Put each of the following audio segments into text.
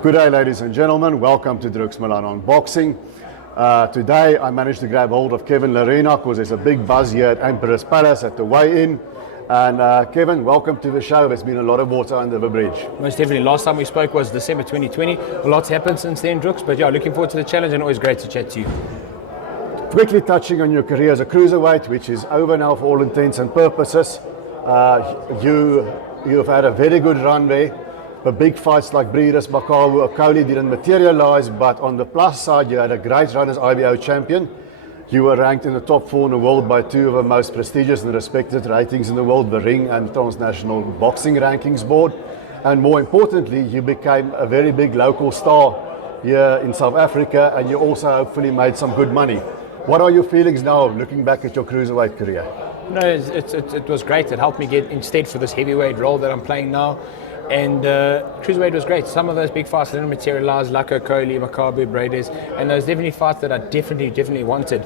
Good day, ladies and gentlemen. Welcome to Drux Milan Unboxing. Today I managed to grab hold of Kevin Lerena because there's a big buzz here at Emperor's Palace at the weigh-in. And Kevin, welcome to the show. There's been a lot of water under the bridge. Most definitely. Last time we spoke was December 2020. A lot's happened since then, Drux. But yeah, looking forward to the challenge and always great to chat to you. Quickly touching on your career as a cruiserweight, which is over now for all intents and purposes. You've had a very good run there. The big fights like Breeders, Makawu, Okoli didn't materialize, but on the plus side, you had a great run as IBO champion. You were ranked in the top 4 in the world by 2 of the most prestigious and respected ratings in the world, the Ring and Transnational Boxing Rankings Board. And more importantly, you became a very big local star here in South Africa, and you also hopefully made some good money. What are your feelings now, looking back at your cruiserweight career? No, it was great. It helped me get instead for this heavyweight role that I'm playing now. And Cruiserweight was great. Some of those big fights didn't materialize, like Okoli, Makabu, Breeders, and those definitely fights that I definitely wanted.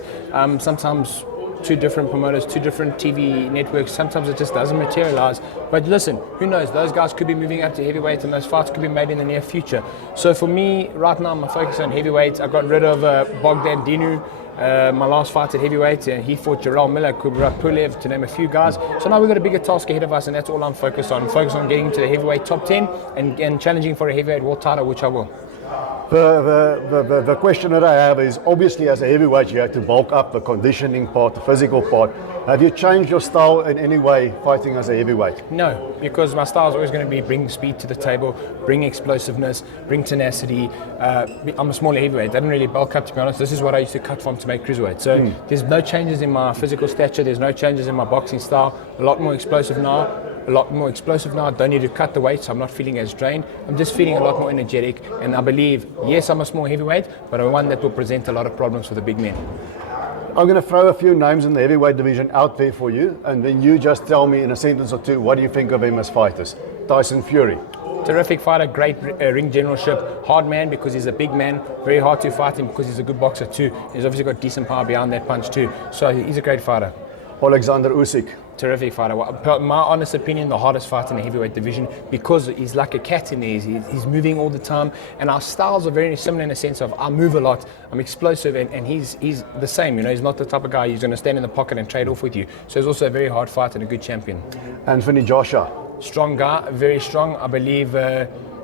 Sometimes 2 different promoters, 2 different TV networks, sometimes it just doesn't materialize. But listen, who knows? Those guys could be moving up to heavyweight and those fights could be made in the near future. So for me, right now, I'm focused on heavyweight. I got rid of Bogdan Dinu. My last fight at heavyweight, he fought Jarrell Miller, Kubrat Pulev, to name a few guys. So now we've got a bigger task ahead of us, and that's all I'm focused on. I'm focused on getting to the heavyweight top 10 and challenging for a heavyweight world title, which I will. The question that I have is, obviously as a heavyweight you have to bulk up the conditioning part, the physical part. Have you changed your style in any way fighting as a heavyweight? No, because my style is always going to be bring speed to the table, bring explosiveness, bring tenacity. I'm a smaller heavyweight. I didn't really bulk up, to be honest. This is what I used to cut from to make cruiserweight. So there's no changes in my physical stature. There's no changes in my boxing style. A lot more explosive now. I don't need to cut the weight, so I'm not feeling as drained. I'm just feeling a lot more energetic, and I believe, yes, I'm a small heavyweight, but I'm one that will present a lot of problems for the big men. I'm going to throw a few names in the heavyweight division out there for you, and then you just tell me in a sentence or 2, what do you think of him as fighters? Tyson Fury. Terrific fighter, great ring generalship, hard man because he's a big man, very hard to fight him because he's a good boxer too. He's obviously got decent power behind that punch too, so he's a great fighter. Alexander Usyk. Terrific fighter. My honest opinion, the hardest fighter in the heavyweight division because he's like a cat in there. He's moving all the time, and our styles are very similar in the sense of I move a lot, I'm explosive, and he's the same. You know, he's not the type of guy who's going to stand in the pocket and trade off with you. So he's also a very hard fighter and a good champion. Anthony Joshua. Strong guy, very strong. I believe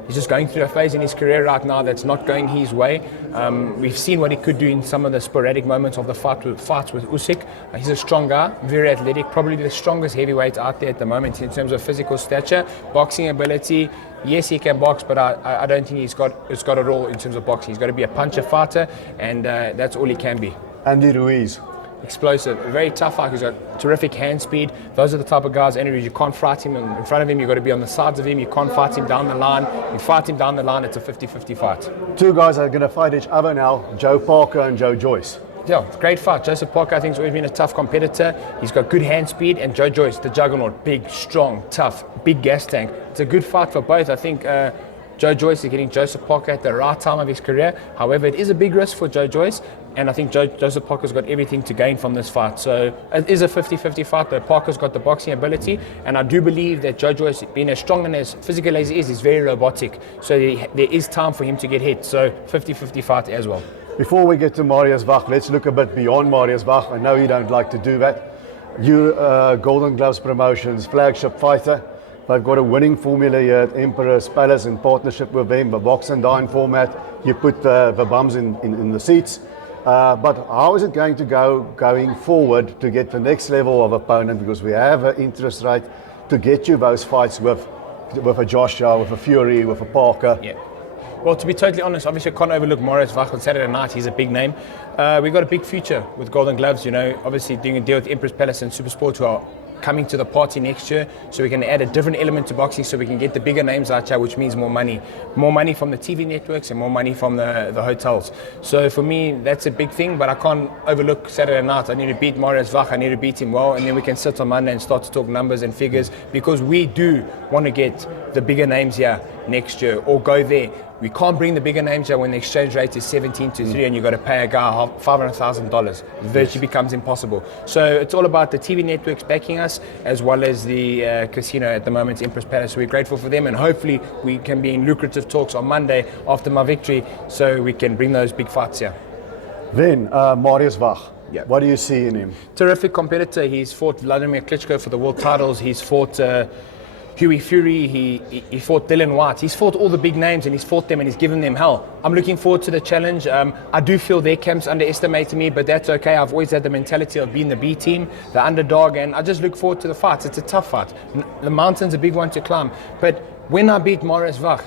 he's just going through a phase in his career right now that's not going his way. We've seen what he could do in some of the sporadic moments of the fights with Usyk. He's a strong guy, very athletic, probably the strongest heavyweight out there at the moment in terms of physical stature, boxing ability. Yes, he can box, but I don't think it's got it all in terms of boxing. He's got to be a puncher fighter, and that's all he can be. Andy Ruiz. Explosive, very tough fight. He's got terrific hand speed. Those are the type of guys, Andy, you can't fight him in front of him. You've got to be on the sides of him. You can't fight him down the line. You fight him down the line, it's a 50-50 fight. 2 guys are going to fight each other now, Joe Parker and Joe Joyce. Yeah, great fight. Joseph Parker, I think, has always been a tough competitor. He's got good hand speed, and Joe Joyce, the juggernaut, big, strong, tough, big gas tank. It's a good fight for both. I think Joe Joyce is getting Joseph Parker at the right time of his career. However, it is a big risk for Joe Joyce, and I think Joseph Parker's got everything to gain from this fight. So it is a 50-50 fight, but Parker's got the boxing ability, and I do believe that Joe Joyce, being as strong and as physical as he is very robotic. So there is time for him to get hit. So 50-50 fight as well. Before we get to Marius Wach, let's look a bit beyond Marius Wach. I know you don't like to do that. You, Golden Gloves Promotions, flagship fighter. They've got a winning formula here at Emperor's Palace in partnership with them, the box and dine format. You put the bums in the seats. But how is it going to go going forward to get the next level of opponent? Because we have an interest rate to get you those fights with a Joshua, with a Fury, with a Parker. Yeah. Well, to be totally honest, obviously I can't overlook Marius Wach on Saturday night. He's a big name. We've got a big future with Golden Gloves, you know, obviously doing a deal with Emperor's Palace and Supersport, who are coming to the party next year, so we can add a different element to boxing, so we can get the bigger names out here, which means more money from the TV networks and more money from the hotels. So for me, that's a big thing, but I can't overlook Saturday night. I need to beat Marius Wach, I need to beat him well, and then we can sit on Monday and start to talk numbers and figures, because we do want to get the bigger names here next year or go there. We can't bring the bigger names here when the exchange rate is 17 to 3 and you've got to pay a guy $500,000. It virtually becomes impossible. So it's all about the TV networks backing us, as well as the casino at the moment, Empress Palace. So we're grateful for them, and hopefully we can be in lucrative talks on Monday after my victory, so we can bring those big fights here. Then, Marius Vach. Yeah. What do you see in him? Terrific competitor. He's fought Vladimir Klitschko for the world titles. He's fought Huey Fury. He fought Dylan White. He's fought all the big names, and he's fought them, and he's given them hell. I'm looking forward to the challenge. I do feel their camps underestimated me, but that's okay. I've always had the mentality of being the B team, the underdog, and I just look forward to the fights. It's a tough fight. The mountain's a big one to climb. But when I beat Marius Vach,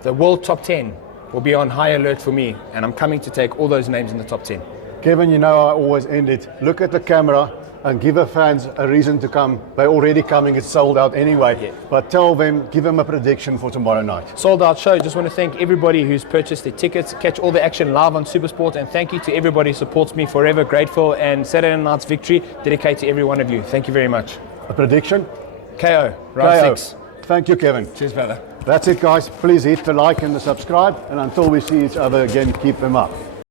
the world top 10 will be on high alert for me, and I'm coming to take all those names in the top 10. Kevin, you know I always end it. Look at the camera and give the fans a reason to come. They're already coming, it's sold out anyway. Yeah. But tell them, give them a prediction for tomorrow night. Sold out show. Just want to thank everybody who's purchased their tickets. Catch all the action live on Supersport, and thank you to everybody who supports me. Forever grateful, and Saturday night's victory dedicated to every one of you. Thank you very much. A prediction? KO, round 6. Thank you, Kevin. Cheers, brother. That's it, guys. Please hit the like and the subscribe, and until we see each other again, keep them up.